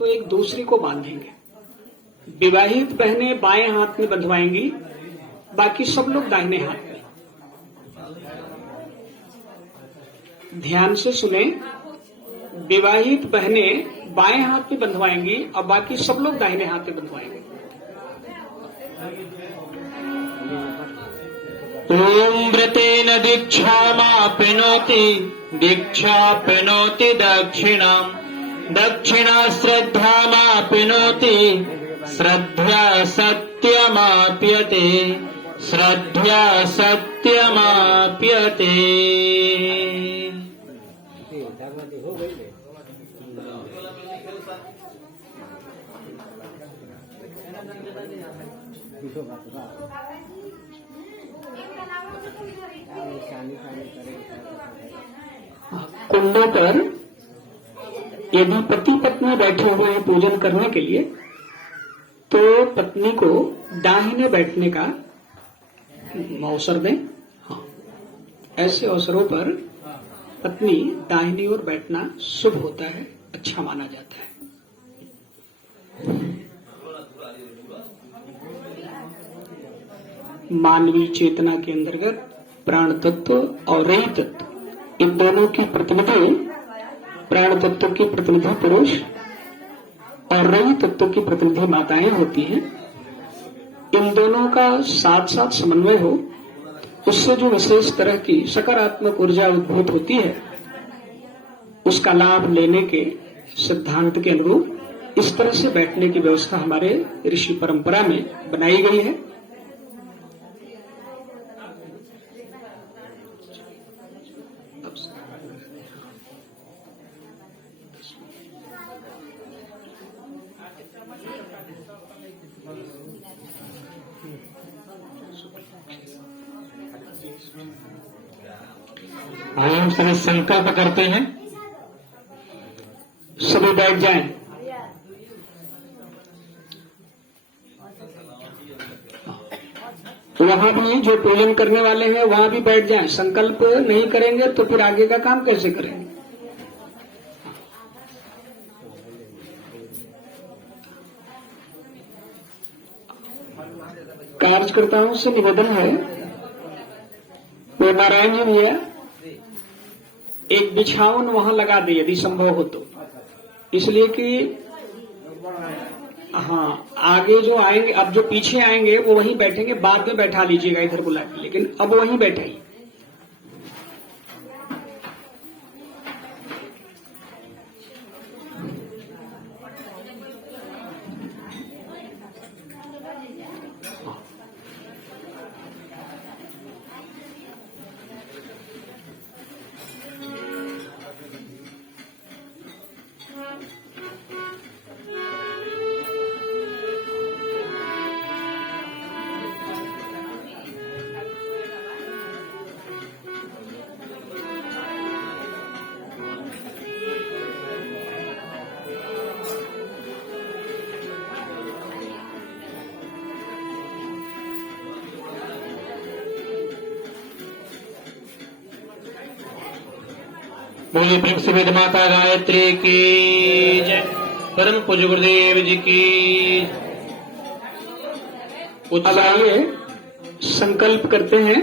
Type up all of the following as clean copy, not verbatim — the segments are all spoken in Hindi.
तो एक दूसरी को बांधेंगे। विवाहित बहनें बाएं हाथ में बंधवाएंगी, बाकी सब लोग दाहिने हाथ में। ध्यान से सुने, विवाहित बहनें बाएं हाथ में बंधवाएंगी और बाकी सब लोग दाहिने हाथ में बंधवाएंगे। ओम व्रतेन दीक्षामाप्नोति, दीक्षाप्नोति दक्षिणाम्, दक्षिणा श्रद्धामाप्नोति, श्रद्धा सत्यमाप्यते, श्रद्धा सत्यमाप्यते। कुंडों पर यदि पति पत्नी बैठे हुए हैं पूजन करने के लिए, तो पत्नी को दाहिने बैठने का अवसर दें। हाँ, ऐसे अवसरों पर पत्नी दाहिनी ओर बैठना शुभ होता है, अच्छा माना जाता है। मानवीय चेतना के अंतर्गत प्राण तत्व और रई तत्व, इन दोनों की प्रतिनिधि, प्राण तत्व की प्रतिनिधि पुरुष और रई तत्व की प्रतिनिधि माताएं होती हैं। इन दोनों का साथ साथ समन्वय हो, उससे जो विशेष तरह की सकारात्मक ऊर्जा उद्भूत होती है, उसका लाभ लेने के सिद्धांत के अनुरूप इस तरह से बैठने की व्यवस्था हमारे ऋषि परंपरा में बनाई गई है। हम सभी संकल्प करते हैं, सभी बैठ जाएं। वहां भी जो पूजन करने वाले हैं वहां भी बैठ जाएं। संकल्प नहीं करेंगे तो फिर आगे का काम कैसे करेंगे? कार्यकर्ताओं से निवेदन है, तो नारायण जी भैया एक बिछावन वहां लगा दे यदि संभव हो तो, इसलिए कि हाँ, आगे जो आएंगे, अब जो पीछे आएंगे वो वहीं बैठेंगे, बाद में बैठा लीजिएगा इधर बुला के, लेकिन अब वहीं बैठाइए। बोलिए प्रेम से वेद माता गायत्री की जय, परम पूज्य गुरुदेव जी की। अब आइए संकल्प करते हैं।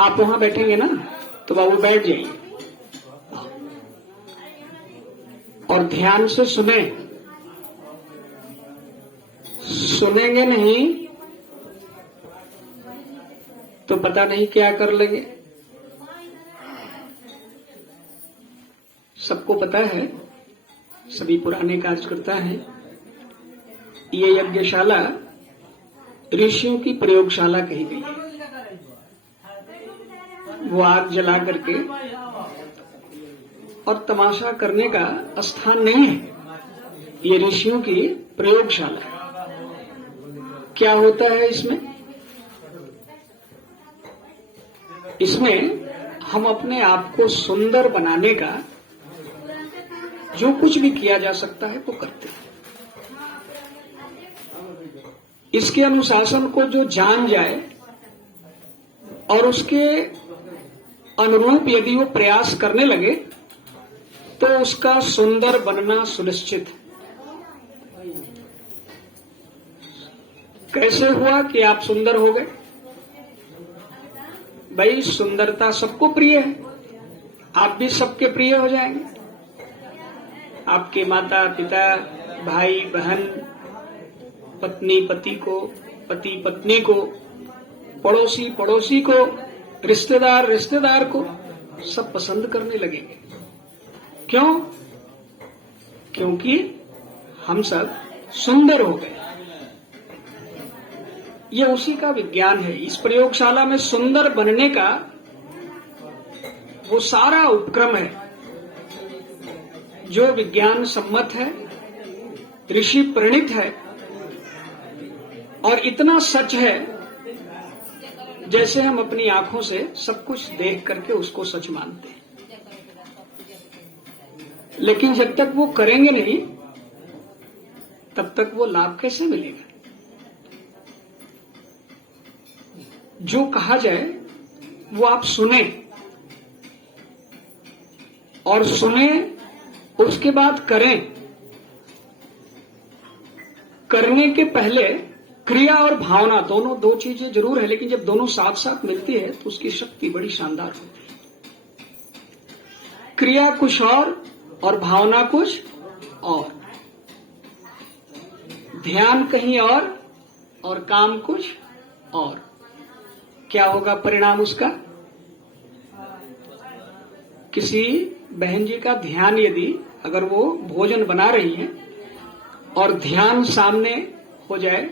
आप वहां बैठेंगे ना, तो बाबू बैठ जाइए और ध्यान से सुने। सुनेंगे नहीं तो पता नहीं क्या कर लेंगे। सबको पता है, सभी पुराने कार्यकर्ता हैं, ये यज्ञशाला ऋषियों की प्रयोगशाला कही गई है। वो आग जला करके और तमाशा करने का स्थान नहीं है, ये ऋषियों की प्रयोगशाला है। क्या होता है इसमें? इसमें हम अपने आप को सुंदर बनाने का जो कुछ भी किया जा सकता है वो करते हैं। इसके अनुशासन को जो जान जाए और उसके अनुरूप यदि वो प्रयास करने लगे तो उसका सुंदर बनना सुनिश्चित है। कैसे हुआ कि आप सुंदर हो गए? भाई सुंदरता सबको प्रिय है, आप भी सबके प्रिय हो जाएंगे। आपके माता पिता, भाई बहन, पत्नी पति को, पति पत्नी को, पड़ोसी पड़ोसी को, रिश्तेदार रिश्तेदार को, सब पसंद करने लगेंगे। क्यों? क्योंकि हम सब सुंदर हो गए। ये उसी का विज्ञान है। इस प्रयोगशाला में सुंदर बनने का वो सारा उपक्रम है जो विज्ञान सम्मत है, ऋषि प्रणीत है और इतना सच है जैसे हम अपनी आंखों से सब कुछ देख करके उसको सच मानते हैं। लेकिन जब तक वो करेंगे नहीं तब तक वो लाभ कैसे मिलेगा? जो कहा जाए वो आप सुने और सुने उसके बाद करें। करने के पहले क्रिया और भावना दोनों दो चीजें जरूर है, लेकिन जब दोनों साथ साथ मिलती है तो उसकी शक्ति बड़ी शानदार होती है। क्रिया कुछ और भावना कुछ और, ध्यान कहीं और काम कुछ और। क्या होगा परिणाम उसका? किसी बहन जी का ध्यान यदि अगर वो भोजन बना रही है और ध्यान सामने हो जाए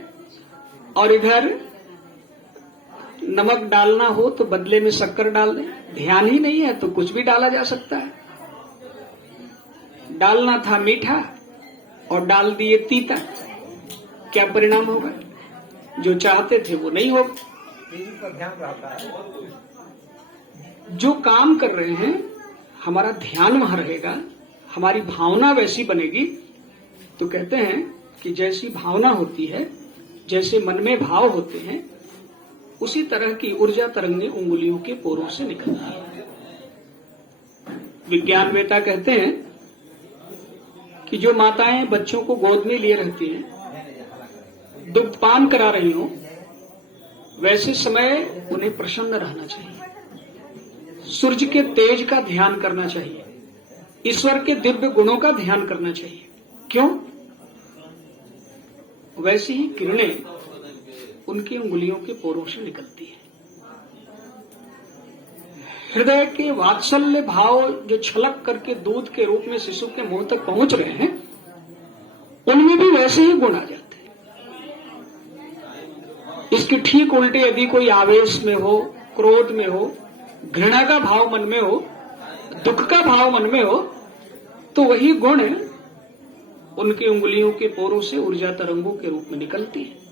और इधर नमक डालना हो तो बदले में शक्कर डाल दें, ध्यान ही नहीं है तो कुछ भी डाला जा सकता है। डालना था मीठा और डाल दिए तीता, क्या परिणाम होगा? जो चाहते थे वो नहीं होगा। जो काम कर रहे हैं हमारा ध्यान वहां रहेगा, हमारी भावना वैसी बनेगी। तो कहते हैं कि जैसी भावना होती है, जैसे मन में भाव होते हैं, उसी तरह की ऊर्जा तरंगें उंगलियों के पोरों से निकलती है। विज्ञानवेता कहते हैं कि जो माताएं बच्चों को गोद में लिए रहती हैं, दुग्धपान करा रही हो, वैसे समय उन्हें प्रसन्न रहना चाहिए, सूर्य के तेज का ध्यान करना चाहिए, ईश्वर के दिव्य गुणों का ध्यान करना चाहिए। क्यों? वैसी ही किरणें उनकी उंगलियों के पोरों से निकलती है। हृदय के वात्सल्य भाव जो छलक करके दूध के रूप में शिशु के मुंह तक पहुंच रहे हैं, उनमें भी वैसे ही गुण आ जाते हैं। इसके ठीक उल्टे यदि कोई आवेश में हो, क्रोध में हो, घृणा का भाव मन में हो, दुख का भाव मन में हो, तो वही गुण उनकी उंगलियों के पोरों से ऊर्जा तरंगों के रूप में निकलती है।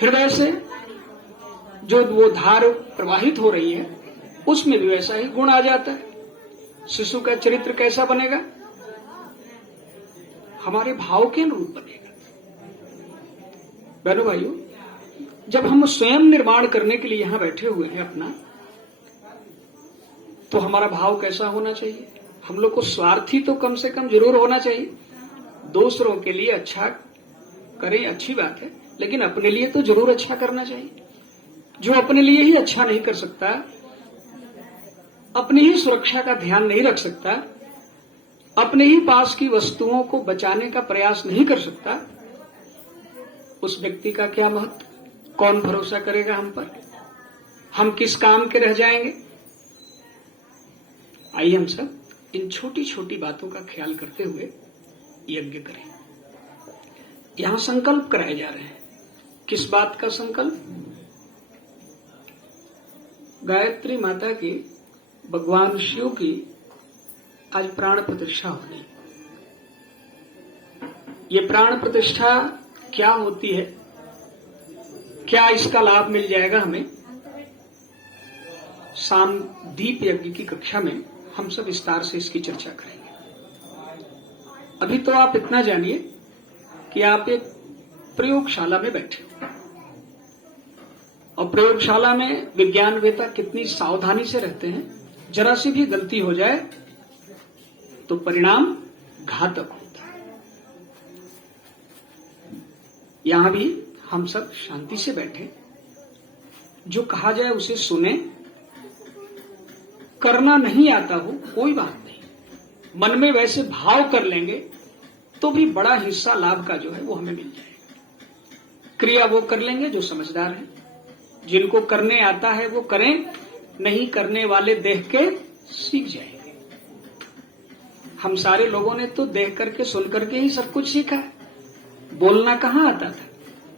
हृदय से जो वो धार प्रवाहित हो रही है उसमें भी वैसा ही गुण आ जाता है। शिशु का चरित्र कैसा बनेगा? हमारे भाव के अनुरूप बनेगा। बहनों भाइयों, जब हम स्वयं निर्माण करने के लिए यहां बैठे हुए हैं अपना, तो हमारा भाव कैसा होना चाहिए? हम लोग को स्वार्थी तो कम से कम जरूर होना चाहिए। दूसरों के लिए अच्छा करें, अच्छी बात है, लेकिन अपने लिए तो जरूर अच्छा करना चाहिए। जो अपने लिए ही अच्छा नहीं कर सकता, अपनी ही सुरक्षा का ध्यान नहीं रख सकता, अपने ही पास की वस्तुओं को बचाने का प्रयास नहीं कर सकता, उस व्यक्ति का क्या महत्व? कौन भरोसा करेगा हम पर? हम किस काम के रह जाएंगे? आइए हम सब इन छोटी छोटी बातों का ख्याल करते हुए यज्ञ करें। यहां संकल्प कराए जा रहे हैं। किस बात का संकल्प? गायत्री माता की, भगवान शिव की आज प्राण प्रतिष्ठा हो गई। ये प्राण प्रतिष्ठा क्या होती है, क्या इसका लाभ मिल जाएगा हमें? शाम दीप यज्ञ की कक्षा में हम सब विस्तार से इसकी चर्चा करेंगे। अभी तो आप इतना जानिए कि आप एक प्रयोगशाला में बैठे हो, और प्रयोगशाला में विज्ञानवेता कितनी सावधानी से रहते हैं। जरा सी भी गलती हो जाए तो परिणाम घातक होता है। यहां भी हम सब शांति से बैठे, जो कहा जाए उसे सुने। करना नहीं आता हो कोई बात नहीं, मन में वैसे भाव कर लेंगे तो भी बड़ा हिस्सा लाभ का जो है वो हमें मिल जाएगा। क्रिया वो कर लेंगे जो समझदार है, जिनको करने आता है वो करें, नहीं करने वाले देख के सीख जाएंगे। हम सारे लोगों ने तो देख करके सुन करके ही सब कुछ सीखा है। बोलना कहाँ आता था?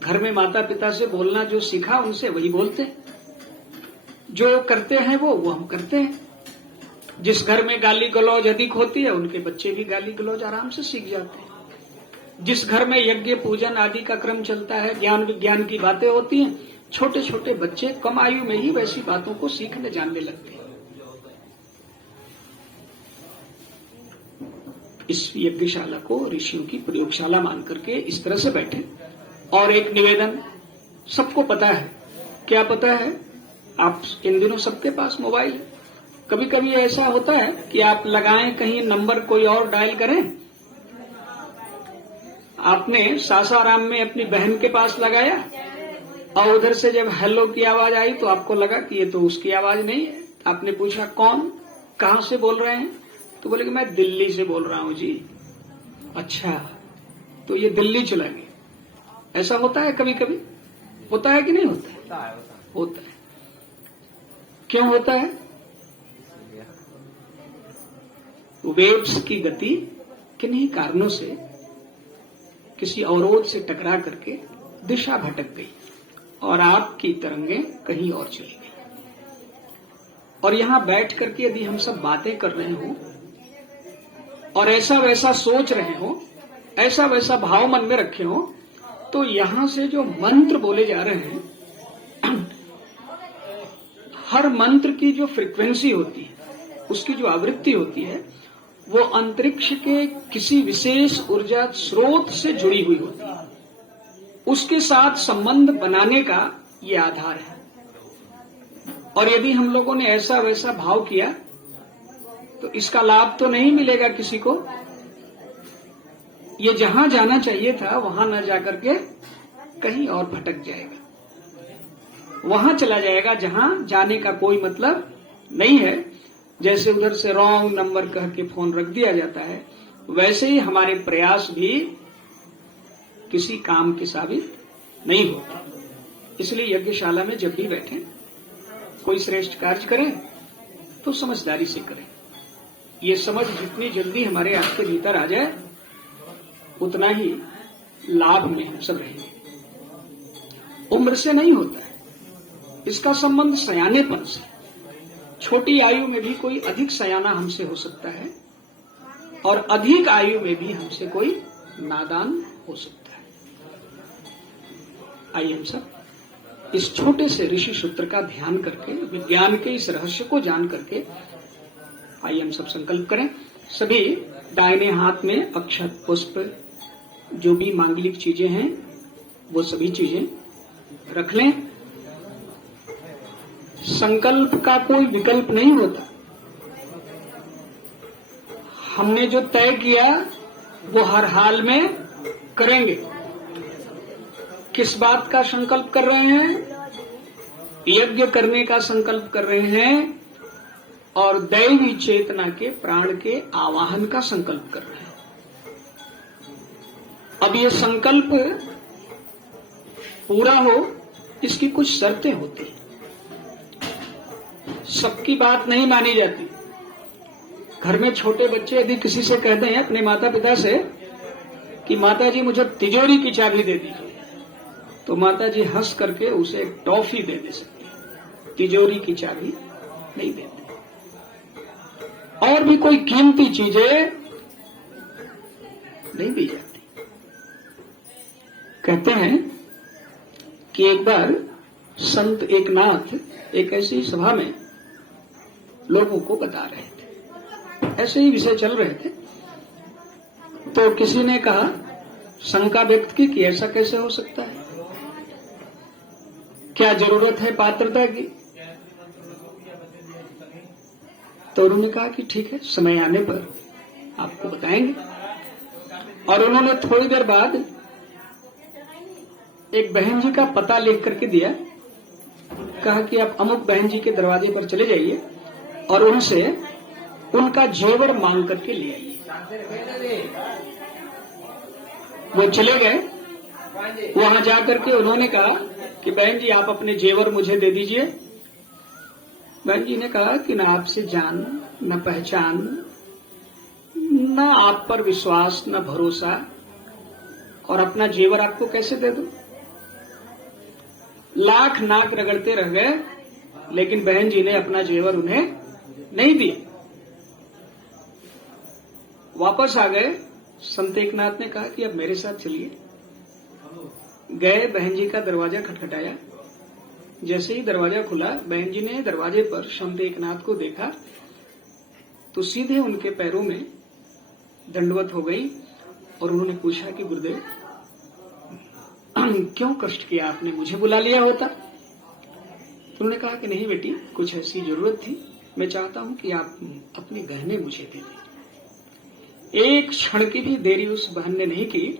घर में माता पिता से बोलना जो सीखा उनसे वही बोलते हैं। जो करते हैं वो हम करते हैं। जिस घर में गाली गलौज अधिक होती है उनके बच्चे भी गाली गलौज आराम से सीख जाते हैं। जिस घर में यज्ञ पूजन आदि का क्रम चलता है, ज्ञान विज्ञान की बातें होती हैं, छोटे छोटे बच्चे कम आयु में ही वैसी बातों को सीखने जानने लगते हैं। इस यज्ञशाला को ऋषियों की प्रयोगशाला मान करके इस तरह से बैठे। और एक निवेदन, सबको पता है, क्या पता है? आप इन दिनों सबके पास मोबाइल है। कभी कभी ऐसा होता है कि आप लगाएं कहीं नंबर कोई और डायल करें। आपने सासाराम में अपनी बहन के पास लगाया और उधर से जब हेलो की आवाज आई तो आपको लगा कि ये तो उसकी आवाज नहीं है। आपने पूछा कौन, कहां से बोल रहे हैं? तो बोले कि मैं दिल्ली से बोल रहा हूं जी। अच्छा, तो ये दिल्ली चला गया। ऐसा होता है कभी कभी, होता है कि नहीं होता है? होता है। क्यों होता है? वेव्स की गति किन्हीं कारणों से किसी अवरोध से टकरा करके दिशा भटक गई और आपकी तरंगें कहीं और चली गई। और यहां बैठ करके यदि हम सब बातें कर रहे हो और ऐसा वैसा सोच रहे हो, ऐसा वैसा भाव मन में रखे हो, तो यहां से जो मंत्र बोले जा रहे हैं, हर मंत्र की जो फ्रीक्वेंसी होती है, उसकी जो आवृत्ति होती है, वो अंतरिक्ष के किसी विशेष ऊर्जा स्रोत से जुड़ी हुई होती है। उसके साथ संबंध बनाने का ये आधार है। और यदि हम लोगों ने ऐसा वैसा भाव किया तो इसका लाभ तो नहीं मिलेगा किसी को। ये जहां जाना चाहिए था वहां न जाकर के कहीं और भटक जाएगा, वहां चला जाएगा जहां जाने का कोई मतलब नहीं है। जैसे उधर से रॉन्ग नंबर कह के फोन रख दिया जाता है, वैसे ही हमारे प्रयास भी किसी काम के साबित नहीं होते। इसलिए यज्ञशाला में जब भी बैठे, कोई श्रेष्ठ कार्य करें तो समझदारी से करें। ये समझ जितनी जल्दी हमारे आप के भीतर आ जाए उतना ही लाभ में हम सब रहेंगे। उम्र से नहीं होता है, इसका संबंध सयानेपन से। छोटी आयु में भी कोई अधिक सयाना हमसे हो सकता है और अधिक आयु में भी हमसे कोई नादान हो सकता है। आइए हम सब इस छोटे से ऋषि सूत्र का ध्यान करके, विज्ञान के इस रहस्य को जान करके, आइए हम सब संकल्प करें। सभी दाहिने हाथ में अक्षत, पुष्प, जो भी मांगलिक चीजें हैं वो सभी चीजें रख लें। संकल्प का कोई विकल्प नहीं होता। हमने जो तय किया वो हर हाल में करेंगे। किस बात का संकल्प कर रहे हैं? यज्ञ करने का संकल्प कर रहे हैं और दैवी चेतना के प्राण के आवाहन का संकल्प कर रहे हैं। अब ये संकल्प पूरा हो, इसकी कुछ शर्तें होती हैं। सबकी बात नहीं मानी जाती। घर में छोटे बच्चे यदि किसी से कहते हैं अपने माता पिता से कि माता जी मुझे तिजोरी की चाबी दे दीजिए, तो माता जी हंस करके उसे एक टॉफी दे सकती है, तिजोरी की चाबी नहीं देती। और भी कोई कीमती चीजें नहीं दी जाती। कहते हैं कि एक बार संत एकनाथ एक ऐसी सभा में लोगों को बता रहे थे, ऐसे ही विषय चल रहे थे। तो किसी ने कहा, शंका व्यक्त की कि ऐसा कैसे हो सकता है, क्या जरूरत है पात्रता की? तो उन्होंने कहा कि ठीक है, समय आने पर आपको बताएंगे। और उन्होंने थोड़ी देर बाद एक बहन जी का पता लिख करके दिया, कहा कि आप अमुक बहन जी के दरवाजे पर चले जाइए और उनसे उनका जेवर मांग करके ले आइए। वो चले गए, वहां जाकर के उन्होंने कहा कि बहन जी आप अपने जेवर मुझे दे दीजिए। बहन जी ने कहा कि न आपसे जान, न पहचान, न आप पर विश्वास, न भरोसा, और अपना जेवर आपको कैसे दे दूं? लाख नाक रगड़ते रह गए, लेकिन बहन जी ने अपना जेवर उन्हें नहीं दिया। वापस आ गए। संत एकनाथ ने कहा कि अब मेरे साथ चलिए। गए, बहन जी का दरवाजा खटखटाया। जैसे ही दरवाजा खुला, बहन जी ने दरवाजे पर संत एकनाथ को देखा तो सीधे उनके पैरों में दंडवत हो गई और उन्होंने पूछा कि गुरुदेव क्यों कष्ट किया आपने, मुझे बुला लिया होता। तो उन्होंने कहा कि नहीं बेटी, कुछ ऐसी जरूरत थी, मैं चाहता हूं कि आप अपने गहने मुझे दे दें। एक क्षण की भी देरी उस बहन ने नहीं की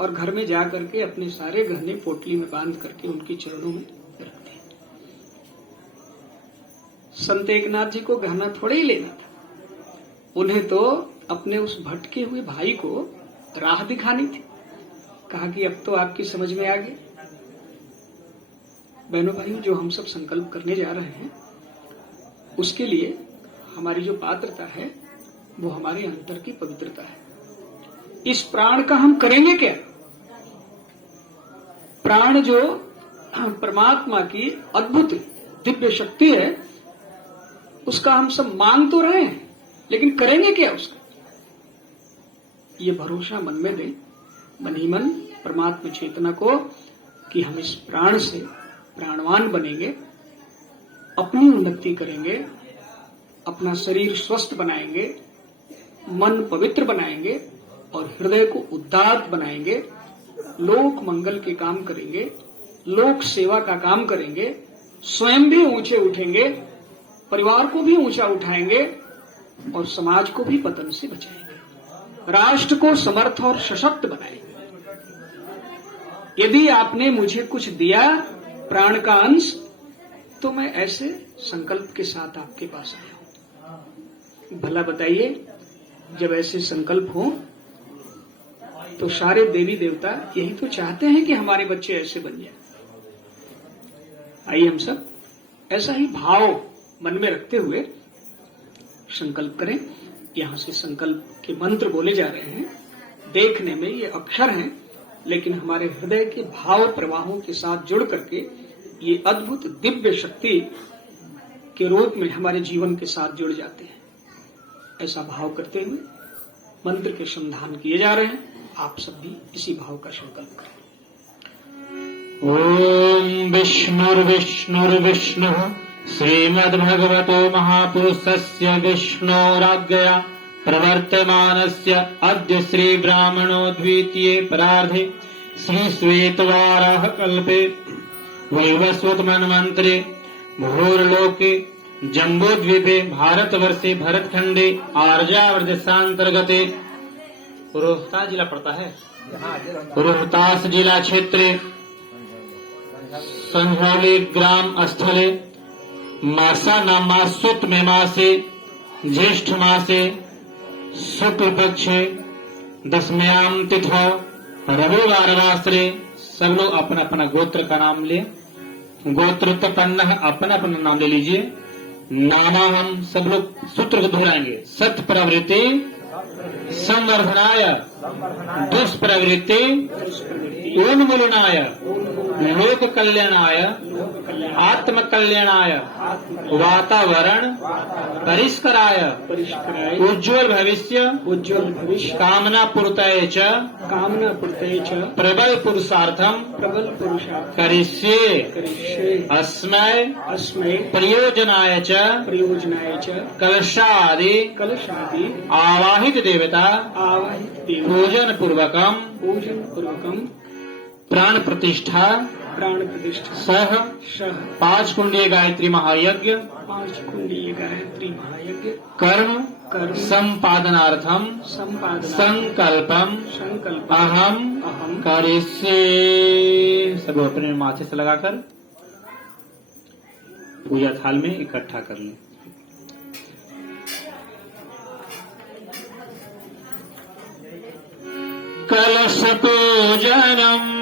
और घर में जा करके अपने सारे गहने पोटली में बांध करके उनके चरणों में रख दिए। संत एकनाथ जी को गहना थोड़े ही लेना था, उन्हें तो अपने उस भटके हुए भाई को राह दिखानी थी। कहा कि अब तो आपकी समझ में आ गया। बहनों भाइयों, जो हम सब संकल्प करने जा रहे हैं उसके लिए हमारी जो पात्रता है वो हमारे अंतर की पवित्रता है। इस प्राण का हम करेंगे क्या? प्राण जो परमात्मा की अद्भुत दिव्य शक्ति है, उसका हम सब मांग तो रहे हैं, लेकिन करेंगे क्या उसका? ये भरोसा मन में दें, मन ही मन परमात्मा चेतना को, कि हम इस प्राण से प्राणवान बनेंगे, अपनी उन्नति करेंगे, अपना शरीर स्वस्थ बनाएंगे, मन पवित्र बनाएंगे और हृदय को उदात्त बनाएंगे, लोक मंगल के काम करेंगे, लोक सेवा का काम करेंगे, स्वयं भी ऊंचे उठेंगे, परिवार को भी ऊंचा उठाएंगे और समाज को भी पतन से बचाएंगे, राष्ट्र को समर्थ और सशक्त बनाएंगे। यदि आपने मुझे कुछ दिया प्राण का अंश, तो मैं ऐसे संकल्प के साथ आपके पास आया हूं। भला बताइए, जब ऐसे संकल्प हो तो सारे देवी देवता यही तो चाहते हैं कि हमारे बच्चे ऐसे बन जाए। आइए हम सब ऐसा ही भाव मन में रखते हुए संकल्प करें। यहां से संकल्प के मंत्र बोले जा रहे हैं। देखने में ये अक्षर हैं, लेकिन हमारे हृदय के भाव प्रवाहों के साथ जुड़ करके ये अद्भुत दिव्य शक्ति के रूप में हमारे जीवन के साथ जुड़ जाते हैं। ऐसा भाव करते हुए मंत्र के संधान किए जा रहे हैं। आप सब भी इसी भाव का संकल्प करें। ओम विष्णुर्विष्णुर्विष्णुः श्रीमद्भगवतो महापुरुषस्य विष्णोराज्ञया प्रवर्तमानस्य अद्य श्री ब्राह्मणो द्वितीये परार्धे श्री श्वेतवाराह कल्पे वैवस्वत मन्वन्तरे भूर्लोके जम्बूद्वीपे भारतवर्षे भरतखंडे आर्यावर्देशांतर्गते रोहतास जिला पड़ता है, रोहतास जिला क्षेत्रे संझौली ग्राम स्थले मासा नाम मासोत में मासे ज्येष्ठ मासे शुक्ल पक्षे दशम्याम तिथौ रविवार वासरे। सब लोग अपना अपना गोत्र का नाम ले, गोत्र तपन्न है, अपना अपना नाम ले लीजिए। नामा हम सब लोग सूत्र को दोहराएंगे। सत्य प्रवृत्ति संवर्धनाय, दुष्प्रवृत्ति उन्मूलनाय, लोक कल्याणाय, आत्म कल्याणाय, वातावरण परिष्कराय, उज्ज्वल भविष्य कामना पूर्तये च प्रबल पुरुषार्थम करिष्ये अस्मै प्रयोजनाय च कलशादि आवाहित देवता पूजन पूर्वकम प्राण प्रतिष्ठा सह 5 कुंडीय गायत्री महायज्ञ कर्म संपादनार्थम संकल्पम अहम करिष्ये। सब अपने माथे से लगाकर पूजा थाल में इकट्ठा कर लें। कलश पूजनम